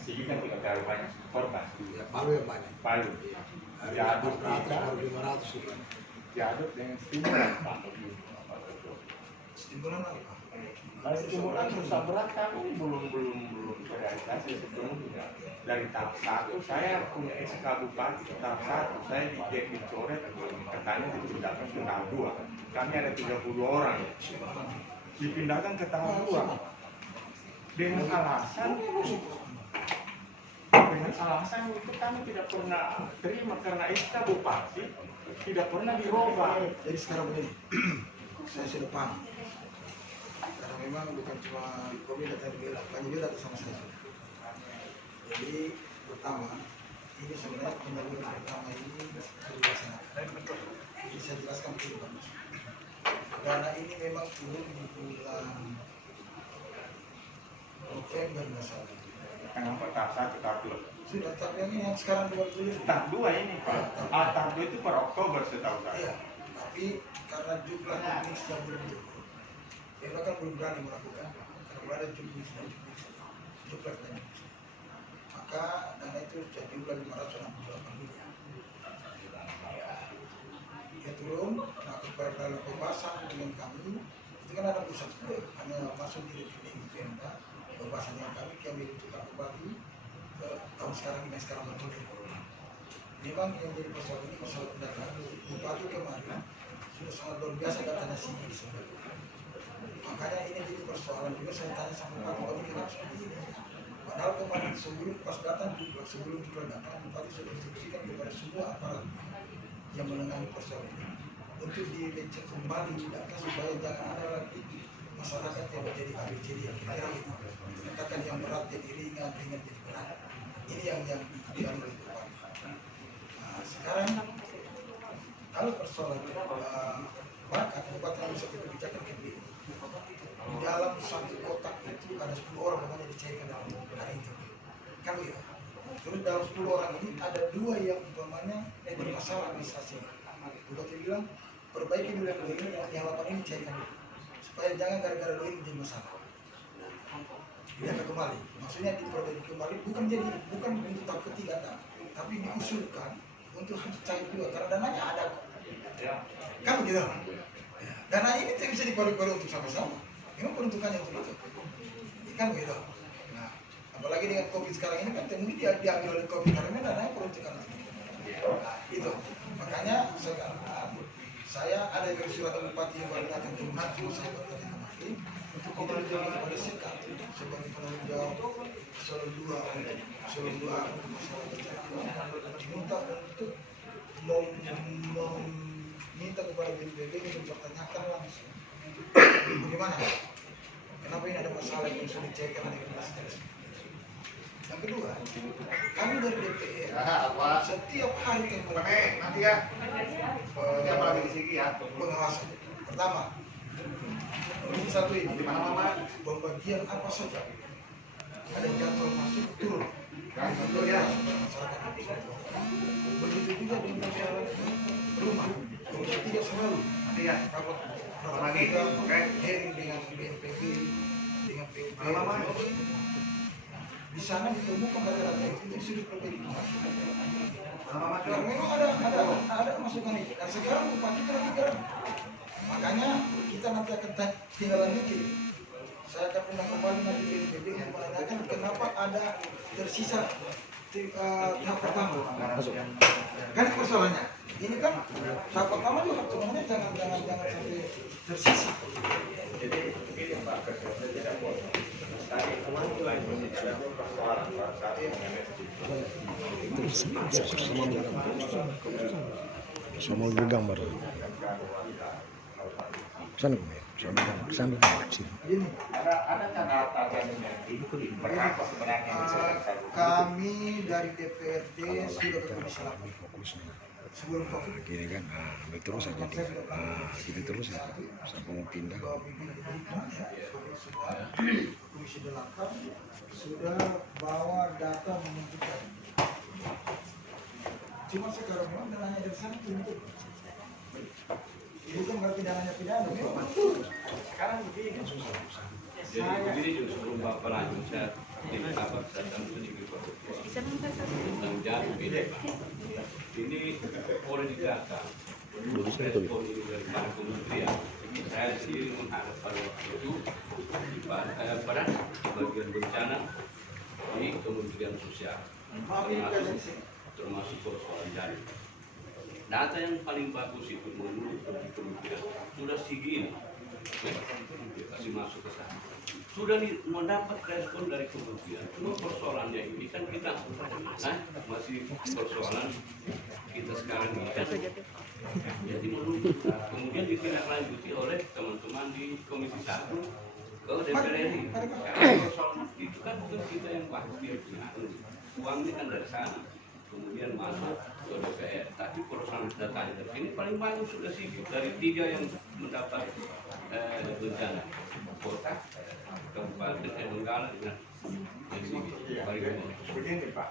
sini kan tidak terlalu banyak korban. Ya, Palu yang banyak. Palu. Diaduk 500 juga. diaduk dengan stimulan Pak. Stimulan apa? Kalau stimulan susah berat kami belum terrealisasi sebelumnya. Dari tahap 1 saya punya SK Bupati tahap 1 saya dicoret katanya dipindahkan ke tahap 2. Kami ada 30 orang dipindahkan ke tahap 2 dengan alasan itu kami tidak pernah terima karena SK Bupati tidak pernah dirubah. Jadi sekarang begini, saya sudah paham. Karena memang bukan cuma kami datang bilang, banyak juga datang sama saya. Jadi pertama, ini sebenarnya penyaluran pertama ini sudah dilaksanakan. Jadi saya jelaskan dulu. Karena ini memang turun di bulan November misalnya. Kenapa tahap 1 tahap 2? Sudah, tapi yang sekarang 20 Tahap 2 ini Pak. Tahap 2 itu per Oktober setahu saya. Iya, tapi karena jumlah teknik sedang belum cukup, mereka kan belum berani melakukan karena ada jumlah teknik. Maka dana itu jumlah 568 miliar. Ya turun, nah kepada pembahasan dengan kami itu kan ada pusat hanya masuk di rekening Pemda, pembahasan yang kami tukar kembali ke tahun sekarang ini sekarang bertujuh. Memang yang jadi persoalan ini masalah pendataan. Bupati kemarin sudah sangat luar biasa datanya sini sebenarnya. Makanya ini jadi persoalan juga saya tanya sama Bupati kenapa seperti ini. Padahal kemarin sebelum pas datang juga sebelum juga datang Bupati sudah instruksikan kepada semua aparat yang menangani persoalan ini untuk dicek kembali data supaya jangan ada lagi masyarakat yang menjadi ABCD yang kira itu. Katakan yang berat jadi ringan jadi berat. Ini yang diambil oleh Bupati. Nah, sekarang kalau persoalan maka Bupati bisa kebijakan kembali. Di dalam satu kotak itu ada 10 orang namanya dicairkan dalam hari itu. Kan begitu. Terus dalam 10 orang ini ada 2 yang umpamanya bermasalah administrasi. Bupati bilang perbaiki dulu yang ini yang 8 ini dicairkan dulu. Supaya jangan gara-gara ini menjadi masalah. Tidak kembali. Maksudnya diperbaiki kembali bukan untuk tahap ketiga tapi diusulkan untuk cair juga karena dananya ada. Kan begitu. Dana ini tidak bisa dikorek-korek untuk sama-sama. Memang peruntukannya untuk itu. Kan begitu. Nah, apalagi dengan COVID sekarang ini kan ini diambil oleh COVID karena ini dananya peruntukan untuk itu. Nah, itu. Makanya sekarang saya ada dari surat Bupati yang baru datang ke Tuhan, saya berkata kemarin untuk kita menjadi kepada sikap sebagai penanggung jawab Solo 2 masalah bencana diminta untuk meminta kepada BNPB untuk mempertanyakan langsung bagaimana kenapa ini ada masalah yang sudah dicekkan oleh Kementerian. Yang kedua, kami dari DPR setiap hari nanti ya pengawasan. Pertama, ini satu ini di mana pembagian apa saja ada jadwal masuk turun. Betul ya masyarakat. Begitu juga dengan masalah rumah. Komisi 3 selalu nanti ya rapat lagi. Oke. Hearing dengan BNPB dengan PUP. Di sana ditemukan data-data itu sudah perbaiki. Memang ada masukan itu. Dan sekarang Bupati perhatikan. Makanya kita nanti akan tinggal lanjuti. Saya akan undang kembali nanti BNPB untuk menanyakan kenapa ada tersisa tahap pertama. Kan persoalannya. Ini kan tahap pertama juga sebenarnya jangan sampai tersisa. Jadi ini Pak Ketua tidak boleh. Sama gambar. Sana Ada catatan ini berapa sebenarnya kami dari DPRD sudah ke Komisi 8 sebelum COVID. Gini kan, terus saja gitu terus ya, sampai mau pindah. Komisi 8 sudah bawa data menunjukkan. Cuma sekarang memang dananya dari sana untuk bukan berarti dananya pidana. Sekarang begini. Jadi begini sebelum Bapak lanjut saya di apa sedikit. begini, Pak. Ini oleh didata respon ini dari para kementerian. Saya sendiri menghadap pada waktu itu pada bagian bencana di Kementerian Sosial, termasuk persoalan dana. Data yang paling bagus itu menurut kementerian sudah segini, kasih masuk ke sana. Sudah mendapat respon dari kementerian. Cuma persoalannya ini kan kita masih persoalan kita sekarang ini kan jadi menunggu. Kemudian ditindaklanjuti oleh teman-teman di Komisi 1 ke DPR RI. Karena persoalan itu kan bukan kita yang pasti uangnya kan dari sana. Kemudian masuk ke DPR. Tapi persoalan datanya ini paling banyak sudah sih dari 3 yang mendapat bencana kota, kabupaten Donggala dengan begini Pak,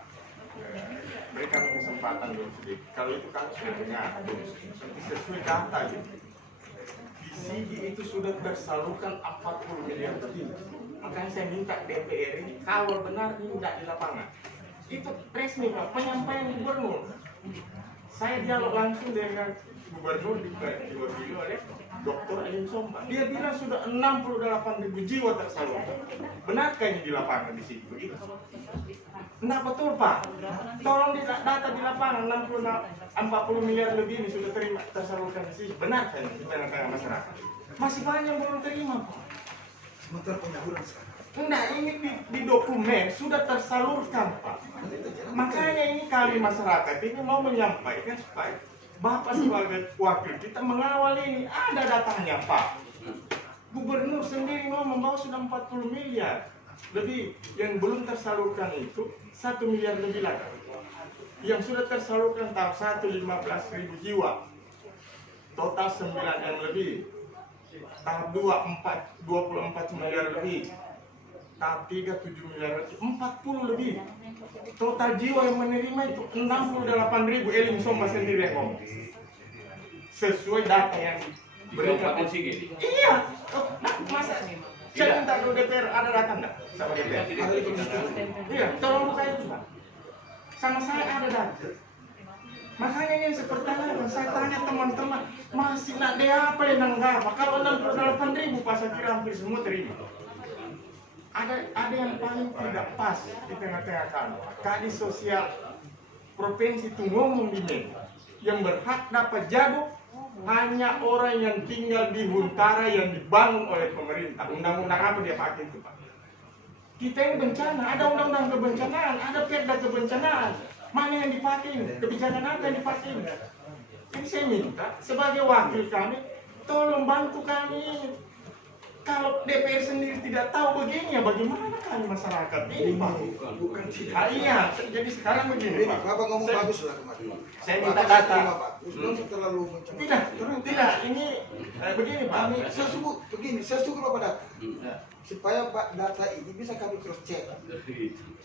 berikan kesempatan dulu sedikit. Kalau itu kan sudah dengar, sesuai data gitu. Di sini itu sudah tersalurkan 40 miliar lebih. Makanya saya minta DPR ini kalau benar ini tidak di lapangan. Itu resmi Pak, penyampaian gubernur. Saya dialog langsung dengan gubernur diwakili oleh Dr. Alim Somba. Dia bilang sudah 68.000 jiwa tersalurkan. Benarkah ini di lapangan di sini begitu? Enggak betul Pak. Tolong data di lapangan 40 miliar lebih ini sudah tersalurkan di sini. Benarkah ini di tengah-tengah masyarakat? Masih banyak yang belum terima Pak. Sementara penyaluran sekarang. Enggak, ini di dokumen sudah tersalurkan Pak. Makanya ini kami masyarakat ini mau menyampaikan supaya Bapak sebagai wakil kita mengawal ini. Ada datanya Pak. Gubernur sendiri mau membawa sudah 40 miliar lebih. Yang belum tersalurkan itu 1 miliar lebih lagi. Yang sudah tersalurkan tahap 1 15.000 jiwa. Total 9 M lebih. Tahap 2 24 miliar lebih. Tahap 3 7 miliar lebih. 40 lebih. Total jiwa yang menerima itu 68.000. Elim Somba sendiri yang ngomong. Sesuai data yang diberikan. Iya. Masa saya minta ke DPR, ada data enggak sama DPR? Iya, tolong buka itu Pak. Sama saya ada data. Makanya yang seperti apa? Saya tanya teman-teman, masih nak dia apa yang nanggap? Kalau 68.000 Pak, saya kira hampir semua terima. Ada yang paling tidak pas di tengah-tengah kami. Kadis Sosial Provinsi itu ngomong di media, yang berhak dapat jaduk hanya orang yang tinggal di huntara yang dibangun oleh pemerintah. Undang-undang apa dia pakai itu Pak? Kita yang bencana, ada undang-undang kebencanaan, ada perda kebencanaan. Mana yang dipakai? Kebijakan apa yang dipakai? Jadi saya minta sebagai wakil kami, tolong bantu kami. Kalau DPR sendiri tidak tahu begini, ya bagaimana kami masyarakat ini Pak? Bukan tidak. Iya, jadi sekarang begini Pak. Bapak ngomong bagus lah kemarin. Saya minta data. Terlalu mencemooh. Tidak, ini begini Pak. Saya setuju Bapak data. Supaya Pak data ini bisa kami cross check.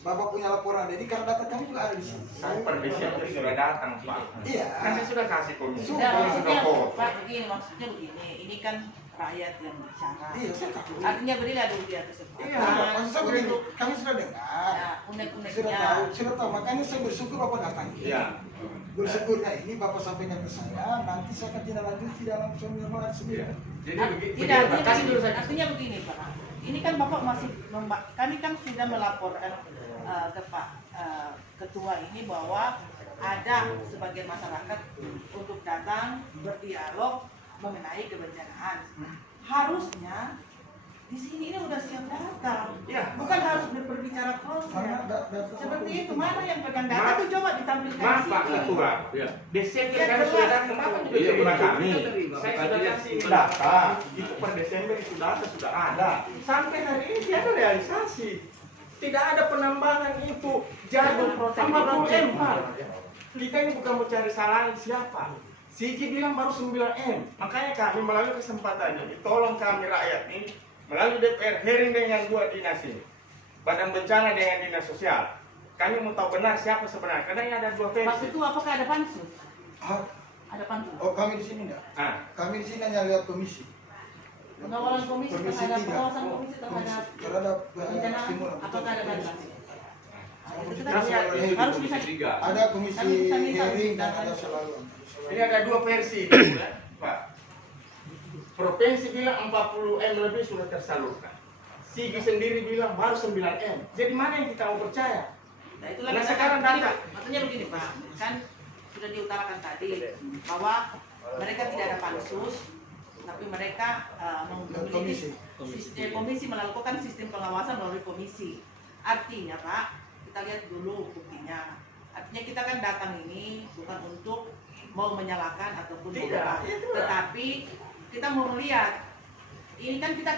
Bapak punya laporan, jadi karena data kami juga ada di sini. Saya per Desember sudah datang Pak. Iya. Kan saya sudah kasih komisi. Maksudnya, Pak, maksudnya begini, ini kan rakyat yang bicara. Iya, saya tahu. Artinya berilah dulu dia kesempatan. Iya, Maksud saya begitu, kami sudah dengar. Ya, unek-uneknya. Sudah tahu, makanya saya bersyukur Bapak datang. Iya. Bersyukurnya ini Bapak sampaikan ke saya, nanti saya akan tindak lanjuti dalam seminar sendiri. Jadi begini. Tidak, Kasih dulu saya. artinya begini Pak. Ini kan Bapak masih kami kan sudah melaporkan ke Pak Ketua ini bahwa ada sebagian masyarakat untuk datang berdialog mengenai kebencanaan. Harusnya di sini ini udah siap data, Ya. bukan harus berbicara proses. Seperti itu, mana yang pegang data Maaf. tuh coba ditampilkan Maaf di Pak sini. Ketua. Ya. Desember Ya, kan jelas. sudah datang Bapak juga Iya, terima betul. kami. Kita terima. Saya sudah Makanya kasih betul. data. Itu per Desember itu data sudah ada. Sampai hari ini tidak ada realisasi. Tidak ada penambahan itu jadul 40 M Pak. Kita ini bukan mencari salahin siapa. Sigi bilang baru 9 M. Makanya kami melalui kesempatan ini, tolong kami rakyat ini melalui DPR hearing dengan dua dinas ini, Badan Bencana dengan Dinas Sosial. Kami mau tahu benar siapa sebenarnya, karena ini ada dua Pak versi. Ketua, apakah ada pansus? Ah, Ada pansus. oh kami di sini enggak? Ah, Kami di sini hanya lihat komisi. Pengawalan komisi terhadap tiga. pengawasan komisi terhadap Terhadap bencana, stimulan. apakah ada pansus? Saya mau kita Terus harus ada harus bisa Komisi 3. Ada komisi Kami bisa minta hearing dan datanya. ada selalu. Ini ada dua versi nih, ya, Pak. Provinsi bilang 40M lebih sudah tersalurkan. Sigi sendiri bilang baru 9M. Jadi mana yang kita mau percaya? Nah, itulah Nah, kita sekarang kan- data. maksudnya begini Pak, kan sudah diutarakan tadi bahwa mereka tidak ada pansus, tapi mereka memiliki komisi melakukan sistem pengawasan melalui komisi. Artinya Pak, kita lihat dulu buktinya. Artinya kita kan datang ini bukan untuk mau menyalahkan ataupun Tidak, membela, itu lah. tetapi kita mau melihat ini kita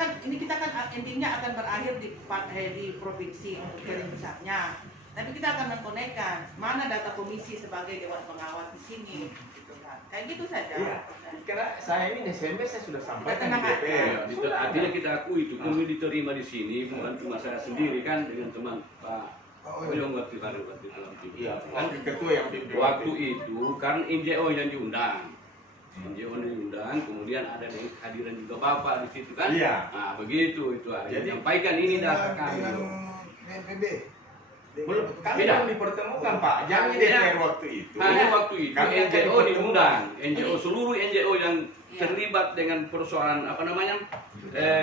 kan endingnya akan berakhir di provinsi untuk jaring besarnya. Tapi kita akan mengkonekkan mana data komisi sebagai dewan pengawas di sini, gitu kan. Kayak gitu saja. Iya. Karena saya ini Desember saya sudah sampaikan tenang di aja. DPR. Ya, artinya kita akui itu kami diterima di sini bukan cuma saya sendiri kan dengan teman Pak Oyong waktu itu dalam TV. Iya, Kan wakil ketua yang pimpin waktu itu kan NGO yang diundang. NGO yang diundang, kemudian ada kehadiran juga Bapak di situ kan? Iya. Nah, begitu itu. Jadi Jadi, sampaikan ini data kami. Dengan BNPB. Belum, kami Beda. belum dipertemukan Pak. Jangan di Beda. DPR waktu itu. Hanya waktu itu Kami akan NGO dipertemukan. diundang, NGO seluruh NGO yang Iya. terlibat dengan persoalan apa namanya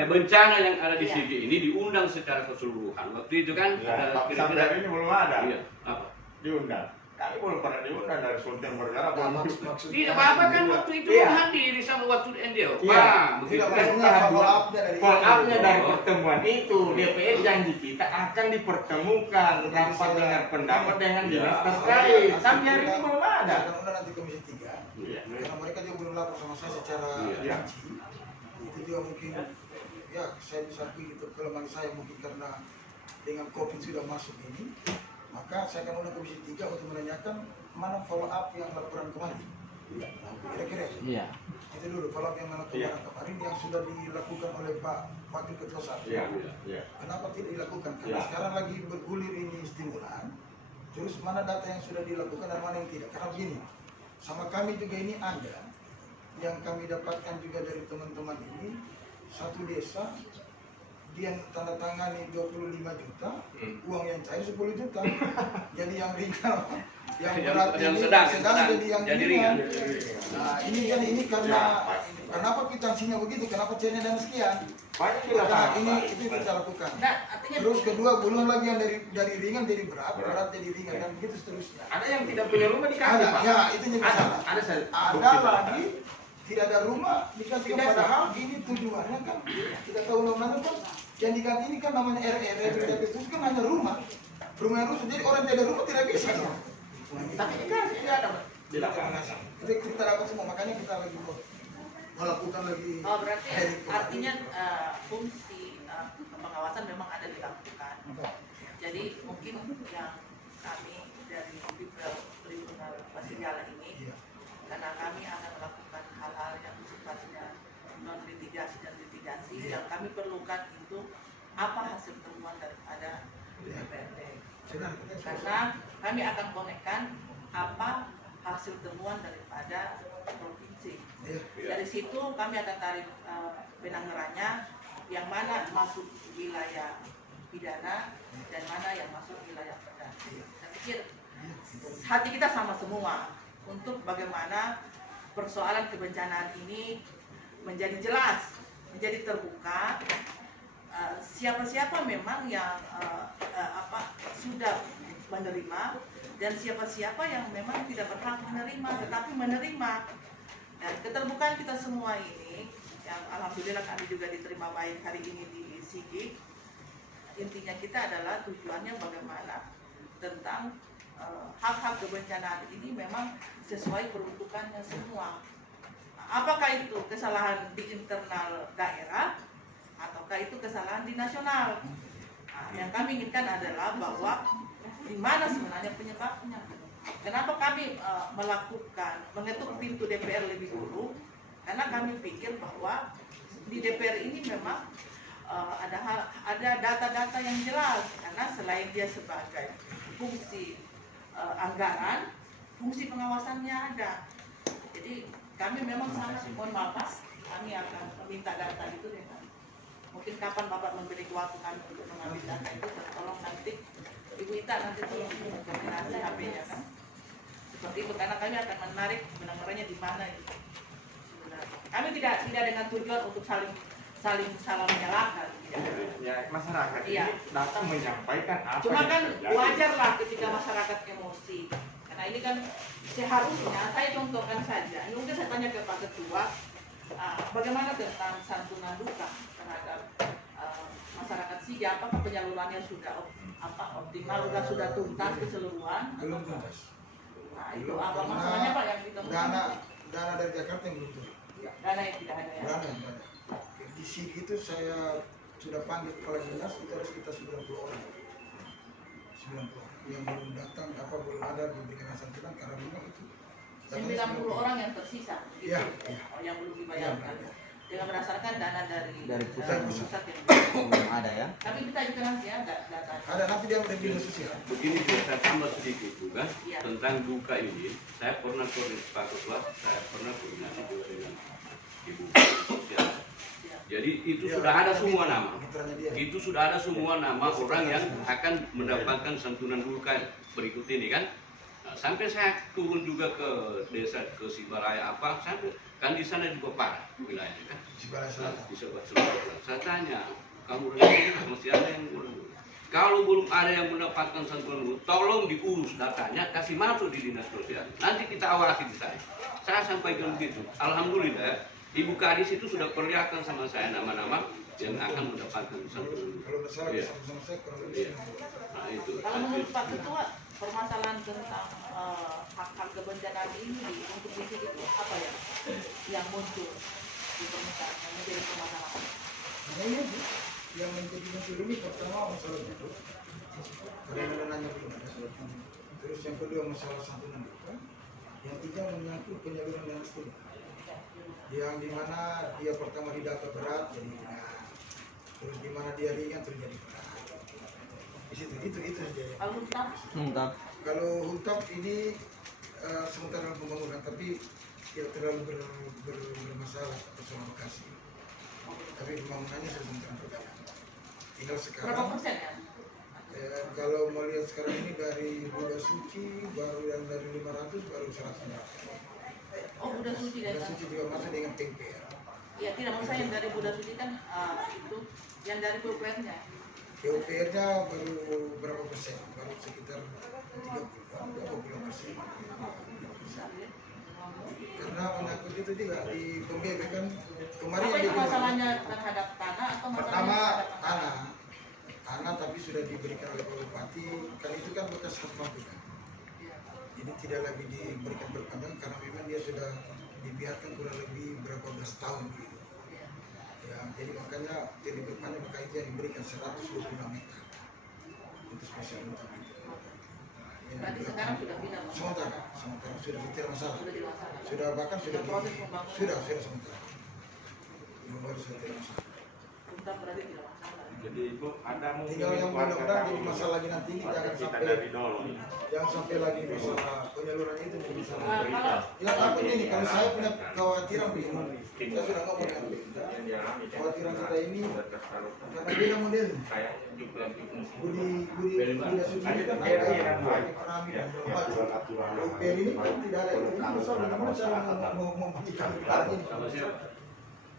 bencana yang ada di Iya. sini ini diundang secara keseluruhan. Waktu itu kan Ya, Pak, sampai kira-kira hari ini belum ada iya apa? diundang. Kami belum pernah diundang dari Sultan Bergara. Nah, belum. maksudnya Tidak apa-apa kan waktu itu Iya. hadir sama waktu NGO. Iya. Pak, begitu Tidak, kan? maksudnya follow up-nya dari Follow up-nya dari Oh. pertemuan itu, DPR janji kita akan dipertemukan rapat dengar pendapat dengan dinas Iya. terkait. Sampai hari ini belum ada. Mudah-mudahan nanti komisi 3 Iya. karena mereka juga belum lapor sama saya secara Iya. rinci. Itu juga mungkin ya saya bisa akui itu kelemahan saya mungkin karena dengan COVID sudah masuk ini, maka saya akan undang komisi 3 untuk menanyakan mana follow up yang laporan kemarin. Kira-kira Iya. itu dulu follow up yang mana Iya. kemarin yang sudah dilakukan oleh Pak Wakil Ketua Satu. Iya. Iya. Kenapa tidak dilakukan? Karena Ya. sekarang lagi bergulir ini stimulan. Terus mana data yang sudah dilakukan dan mana yang tidak? Karena begini, sama kami juga ini ada yang kami dapatkan juga dari teman-teman ini, satu desa dia tanda tangani 25 juta, uang yang cair 10 juta. Jadi yang ringan, yang berat yang ini, sedang jadi yang jadi ringan. ringan. Nah ini karena kenapa kwitansinya begitu? Kenapa cairnya dan sekian? Banyak Maka dilakukan. ini Pak. itu kita lakukan. Nah, artinya Terus kedua belum lagi yang dari ringan jadi berat, berat jadi ringan dan begitu seterusnya. Ada yang tidak punya rumah dikasih Ada, Pak. ya itu yang Ada, salah. ada saya. Ada lagi tidak ada rumah dikasih Dikasih. padahal ini tujuannya kan kita tahu undang-undang kan yang diganti ini kan namanya RR rehabilitasi itu kan hanya rumah yang rusak jadi orang tidak ada rumah tidak bisa dong. Tapi dikasih tidak ada. Dilakukan. Itu kita dapat semua makanya kita lagi melakukan lagi. oh, berarti hearing kemarin. artinya fungsi pengawasan memang ada dilakukan. Jadi mungkin yang kami dari Bipel Perlindungan Wasigala ini Iya. karena kami akan melakukan hal-hal yang sifatnya non litigasi dan litigasi yang kami perlukan itu apa hasil temuan daripada DPRD. Sudah, Karena kami akan konekkan apa hasil temuan daripada provinsi. Iya. Dari situ kami akan tarik benang merahnya yang mana masuk wilayah pidana dan mana yang masuk wilayah pidana. Saya pikir hati kita sama semua untuk bagaimana persoalan kebencanaan ini menjadi jelas, menjadi terbuka. Siapa-siapa memang yang sudah menerima dan siapa-siapa yang memang tidak berhak menerima tetapi menerima. Dan keterbukaan kita semua ini yang alhamdulillah kami juga diterima baik hari ini di SIGIG. Intinya kita adalah tujuannya bagaimana tentang hak-hak kebencanaan ini memang sesuai peruntukannya semua. Apakah itu kesalahan di internal daerah ataukah itu kesalahan di nasional? Nah, yang kami inginkan adalah bahwa di mana sebenarnya penyebabnya. Kenapa kami mengetuk pintu DPR lebih dulu? Karena kami pikir bahwa di DPR ini memang ada data-data yang jelas. Karena selain dia sebagai fungsi anggaran, fungsi pengawasannya ada. Jadi kami memang sangat mohon maaf, Pak, kami akan meminta data itu dengan mungkin kapan Bapak memberi waktu kami untuk mengambil data itu, tolong nanti Ibu Ita nanti tolong koordinasi HP-nya kan. Seperti itu karena kami akan menarik benang-benangnya di mana itu. Sebenarnya. Kami tidak dengan tujuan untuk saling salah menyalahkan. Ya masyarakat Iya. ini datang menyampaikan apa Cuma yang kan terjadi. wajar lah ketika masyarakat emosi. Karena ini kan seharusnya saya contohkan saja. Ini mungkin saya tanya ke Pak Ketua, bagaimana tentang santunan duka terhadap masyarakat Sigi? Apakah penyalurannya sudah optimal, sudah tuntas keseluruhan? Belum tuntas. Nah itu apa masalahnya Pak yang ditemukan? Dana dari Jakarta yang belum turun. Dana yang tidak ada ya. Dana yang banyak. Di sini itu saya sudah panggil kepala dinas, itu harus kita 90 orang. 90 orang yang belum datang, belum ada diberikan santunan karena memang itu. 90 orang yang tersisa. Iya. Yang belum dibayarkan. Dengan berdasarkan dana dari pusat yang belum ada ya. tapi kita juga nanti ya data. Ada nanti dia ada dinas sosial. Begini saya tambah sedikit juga Iya. tentang duka ini. Saya pernah koordinasi Pak Ketua, saya pernah koordinasi juga dengan Ibu Sosial. Ya. Jadi itu Ya, sudah ada tapi semua nama. mitranya dia. Itu sudah ada semua nama orang yang akan mendapatkan santunan duka berikut ini kan. Nah, sampai saya turun juga ke desa ke Sibaraya sampai kan di sana juga parah wilayahnya kan. Sibaraya Selatan. Di Sibaraya Selatan. Saya tanya, kamu ini masih ada yang belum? Kalau belum ada yang mendapatkan santunan duka, tolong diurus datanya, kasih masuk di dinas sosial. Nanti kita awasi di saya. Saya sampaikan begitu. Alhamdulillah, Ibu Kadis itu sudah perlihatkan sama saya nama-nama yang akan mendapatkan santunan duka. Kalau masalah Iya. sama saya kurang Iya. lebih. Nah itu. Kalau menurut Pak Ketua, permasalahan tentang hak-hak kebencanaan ini untuk di sini itu apa ya yang muncul di permukaan yang menjadi permasalahan? Nah ini sih yang menjadi muncul ini pertama masalah itu. Karena dananya belum ada. Terus yang kedua masalah santunan duka. Yang ketiga menyangkut penyaluran dana sekolah. Yang dimana dia pertama didata berat jadi ringan. Terus dimana dia ringan terjadi berat. Di situ itu saja. Kalau hutang, Kalau huntap ini sementara dalam pembangunan, tapi tidak terlalu bermasalah persoalan lokasi. Tapi pembangunannya sudah sementara berjalan. Tinggal berapa sekarang, persen ya? kalau melihat sekarang ini dari Buddha Suci, baru yang dari 500 baru 100. Oh, Buddha Suci dan Buddha Suci juga masuk dengan PPR. ya tidak maksud saya yang dari Buddha Suci kan itu yang dari PUPR-nya. PUPR-nya baru berapa persen? Baru sekitar 30% karena menyangkut itu juga di PBB kan kemarin Apa yang itu masalahnya terhadap tanah atau pertama masalahnya tanah tapi sudah diberikan oleh Pak Bupati kan itu kan bekas hak kan. Jadi tidak lagi diberikan perpanjangan karena memang dia sudah dibiarkan kurang lebih berapa belas tahun gitu. Ya, jadi makanya jadi berpanjang maka itu yang diberikan 126 meter untuk spesial untuk itu. berarti sekarang sudah pindah Pak? Sementara sudah tidak masalah. Sudah dilaksanakan. Sudah bahkan sudah proses pembangunan. sudah sementara. Belum baru sudah tidak masalah. Hutang berarti tidak masalah. Jadi itu ada mungkin Tinggal yang mudah-mudahan jadi masalah lagi nanti ini kita dari dulu. jangan sampai lagi masalah penyaluran itu jadi masalah. Kalau Ya takutnya ini kalau saya punya kekhawatiran begini, saya sudah ngomong dengan Bunda. Kekhawatiran kita ini karena beda model. Buddha Suci ini kan ada kerami dan tempat. UPR ini kan tidak ada ini masalah bagaimana cara mau memberikan ini.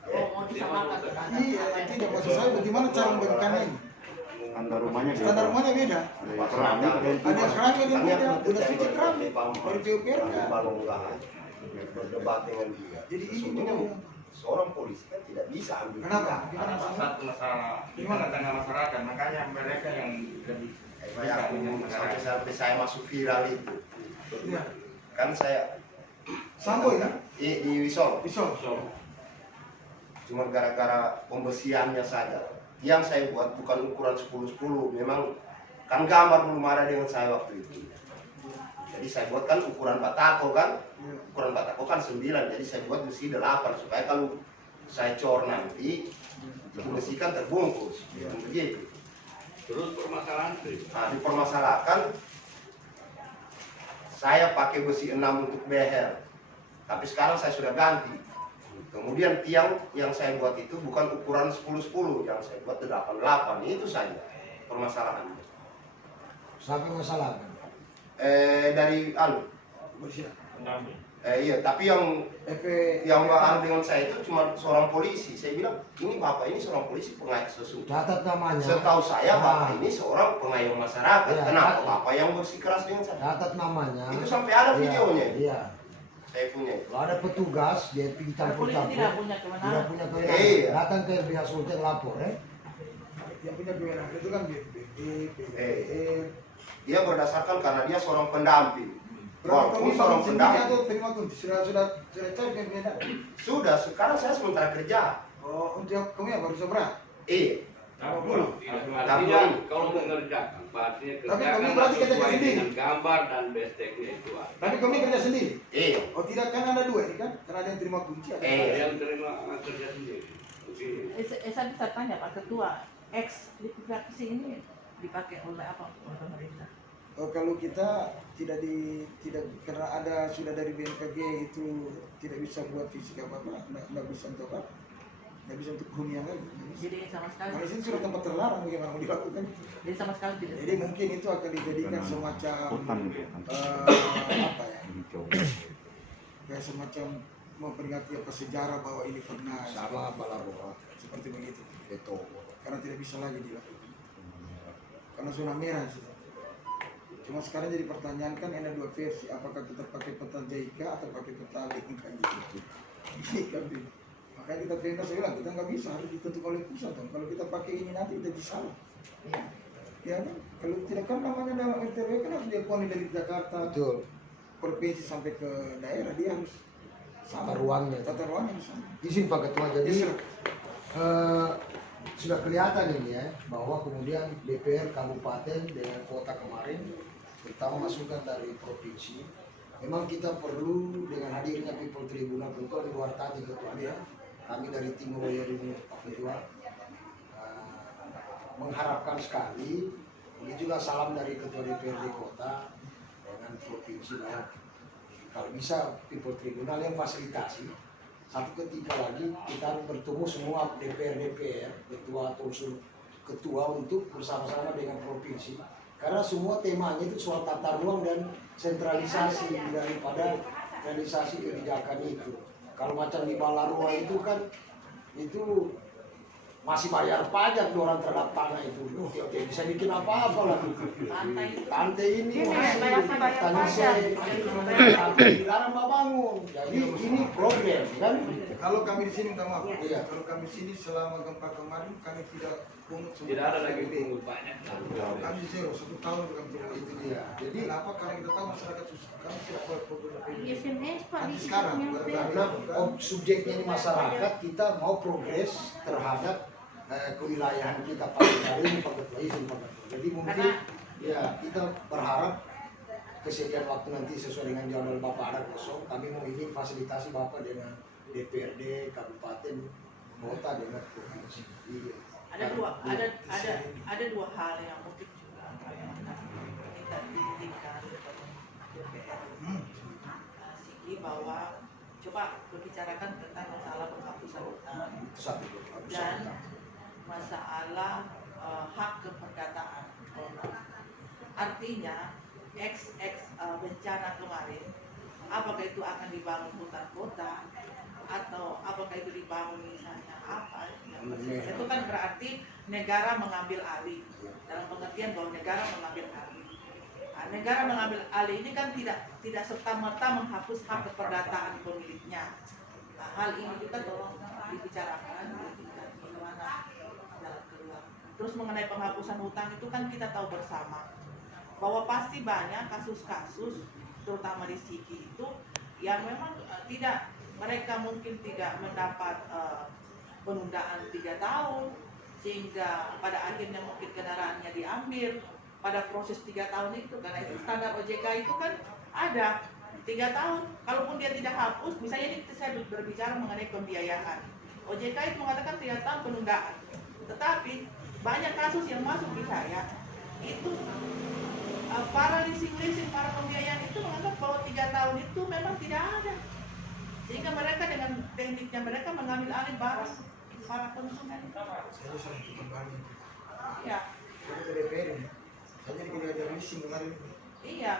mau disamakan dengan Iya, tidak maksud saya bagaimana cara memberikan ini. Standar rumahnya beda. Ada kerami yang beda, Buddha Suci kerami dari PUPR enggak. Berdebat dengan dia. Jadi ini Sesungguhnya juga seorang polisi kan tidak bisa ambil kenapa? tindakan. Gimana maksudnya? Satu masalah di tengah masyarakat, makanya mereka yang lebih Kayak aku sampai saya masuk viral itu. Iya. Kan saya Sambo ya? di Wisol. Bisa. Cuma gara-gara pembersihannya saja. Yang saya buat bukan ukuran 10-10, memang kan gambar belum ada dengan saya waktu itu. Jadi saya buat kan ukuran batako kan, ukuran batako kan 9, jadi saya buat besi 8 supaya kalau saya cor nanti besikan terbungkus, begitu. Terus permasalahan Nah, dipermasalahkan saya pakai besi 6 untuk beher, tapi sekarang saya sudah ganti. Kemudian tiang yang saya buat itu bukan ukuran 10-10, yang saya buat 8-8, itu saja permasalahannya. Sampai masalah kan? Dari Polisi. iya, tapi yang FP dengan saya itu cuma seorang polisi. Saya bilang, ini bapak ini seorang polisi pengayom sesungguhnya. Catat namanya. Setahu saya bapak ini seorang pengayom masyarakat. Iya. Kenapa bapak yang bersikeras dengan saya? Catat namanya. Itu sampai ada Iya, videonya. Iya. Saya punya. Kalau ada petugas, dia pergi Polisi tidak campur-campur. punya Tidak kewenangan. punya kewenangan. Iya. Datang ke LBH Sultan lapor, yang punya kewenangan itu kan BPD, PPR. Dia berdasarkan karena dia seorang pendamping. Berapa Walaupun kami seorang bangun sendiri pendamping. atau terima kunci? Sudah cari yang punya data? Sudah, sekarang saya sementara kerja. Oh, untuk kamu ya baru seberang? Iya. Artinya kalau mengerjakan, artinya Tapi kami kerjakan berarti kerja sesuai sendiri. dengan gambar dan besteknya itu. Tapi kami kerja sendiri. Iya. Oh tidak, kan ada dua ini kan? Karena ada yang terima kunci. Ada Ada yang terima kerja sendiri. Oke. Saya bisa tanya Pak Ketua, ex likuifaksi ini dipakai oleh apa? Oleh pemerintah. Oh, kalau kita tidak karena ada sudah dari BMKG itu tidak bisa buat fisik apa-apa, nggak bisa untuk apa, nggak bisa untuk hunian lagi. Jadi sama sekali. Karena itu sudah tempat terlarang bagaimana mau dilakukan. Jadi sama sekali tidak. Jadi mungkin itu akan dijadikan semacam apa ya? Kayak semacam memperingati apa sejarah bahwa ini pernah Sama Balabora. seperti begitu. Itu. Karena tidak bisa lagi dilakukan. Karena zona merah sih. Cuma sekarang jadi pertanyaan kan ada dua versi, apakah kita pakai peta JIK atau pakai peta lingkungan gitu. Ini kan makanya kita perintah saya bilang kita nggak bisa, harus ditentukan oleh pusat kan. Kalau kita pakai ini nanti jadi salah. Iya. Ya kan? Kalau tidak kan namanya dalam RTW kan harus diakui dari Jakarta, Betul. provinsi sampai ke daerah dia harus Tata ruangnya. Tata ruangnya di sana. Izin Pak Ketua, jadi Yes, sir. sudah kelihatan ini ya bahwa kemudian DPR kabupaten dengan kota kemarin, terutama masukan dari provinsi, memang kita perlu dengan hadirnya People Tribunal tentu di luar tadi ketuanya, kami dari tim lawyer ini Pak Ketua mengharapkan sekali, ini juga salam dari Ketua DPRD kota dengan provinsi bahwa kalau bisa People Tribunal yang fasilitasi. Satu ketika lagi kita harus bertemu semua DPR ketua atau unsur ketua untuk bersama-sama dengan provinsi karena semua temanya itu soal tata ruang dan sentralisasi daripada realisasi kebijakan itu. Kalau macam di Balarua itu kan itu masih bayar pajak orang terhadap tanah itu. Oke, bisa bikin apa-apa lah. Pantai ini masih dilarang mau bangun. Jadi ini problem kan. Kalau kami di sini minta maaf. Iya. Kalau kami di sini selama gempa kemarin kami tidak pungut Tidak ada lagi pungut banyak. Kami zero 1 tahun kami tidak Itu dia. Jadi kenapa? Karena kita tahu masyarakat susah. Kami tidak boleh pungut. SMS Pak Nanti di sekarang Karena subjeknya ini masyarakat, kita mau progres terhadap kewilayahan kita pada hari ini Pak Ketua, izin Pak Ketua. Jadi mungkin ya kita berharap kesediaan waktu nanti sesuai dengan jadwal Bapak ada kosong, kami mau ini fasilitasi Bapak dengan DPRD, kabupaten, kota dengan provinsi. Iya. Ada dua hal yang mungkin juga kita diinginkan DPR Sigi bahwa coba berbicarakan tentang masalah penghapusan hutang Itu satu. dan masalah hak keperdataan orang. Artinya bencana kemarin, apakah itu akan dibangun hutan kota atau apakah itu dibangun misalnya apa? Itu kan berarti negara mengambil alih dalam pengertian bahwa negara mengambil alih. Nah, negara mengambil alih ini kan tidak serta-merta menghapus hak keperdataan pemiliknya. Nah, hal ini juga tolong dibicarakan bagaimana jalan keluar. Terus mengenai penghapusan hutang itu kan kita tahu bersama bahwa pasti banyak kasus-kasus terutama di Sigi itu yang memang mereka mungkin tidak mendapat penundaan 3 tahun sehingga pada akhirnya mungkin kendaraannya diambil pada proses 3 tahun itu karena itu standar OJK itu kan ada 3 tahun. Kalaupun dia tidak hapus, misalnya ini saya berbicara mengenai pembiayaan. OJK itu mengatakan 3 tahun penundaan. Tetapi banyak kasus yang masuk di saya itu para leasing para pembiayaan itu menganggap bahwa 3 tahun itu memang tidak ada. Sehingga mereka dengan tekniknya mereka mengambil alih barang para konsumen. Saya sudah kembali. Ya. Kita ke DPR ini. Hanya tidak ada leasing kemarin. Iya.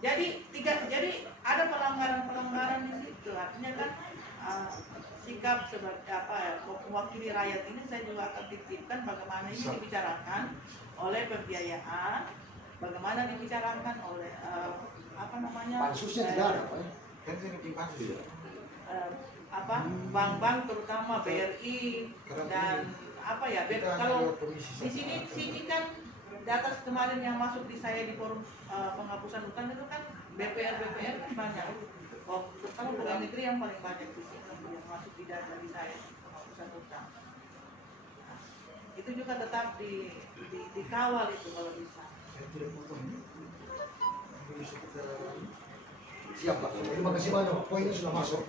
Jadi ada pelanggaran di situ. Artinya kan sikap sebagai apa ya, mewakili rakyat ini saya juga akan titipkan bagaimana ini dibicarakan oleh pembiayaan, bagaimana dibicarakan oleh apa namanya? Pansusnya tidak ada, Pak. Kan ini tim pansus. Apa bank-bank terutama BRI dan apa ya kalau di sini kan data kemarin yang masuk di saya di forum penghapusan utang itu kan BPR kan banyak. Kalau pegawai negeri yang paling banyak di sini yang masuk di data di saya penghapusan utang. Nah, itu juga tetap dikawal itu kalau bisa. Saya tidak mau ini. Siap, Pak. Terima kasih banyak. Poinnya sudah masuk.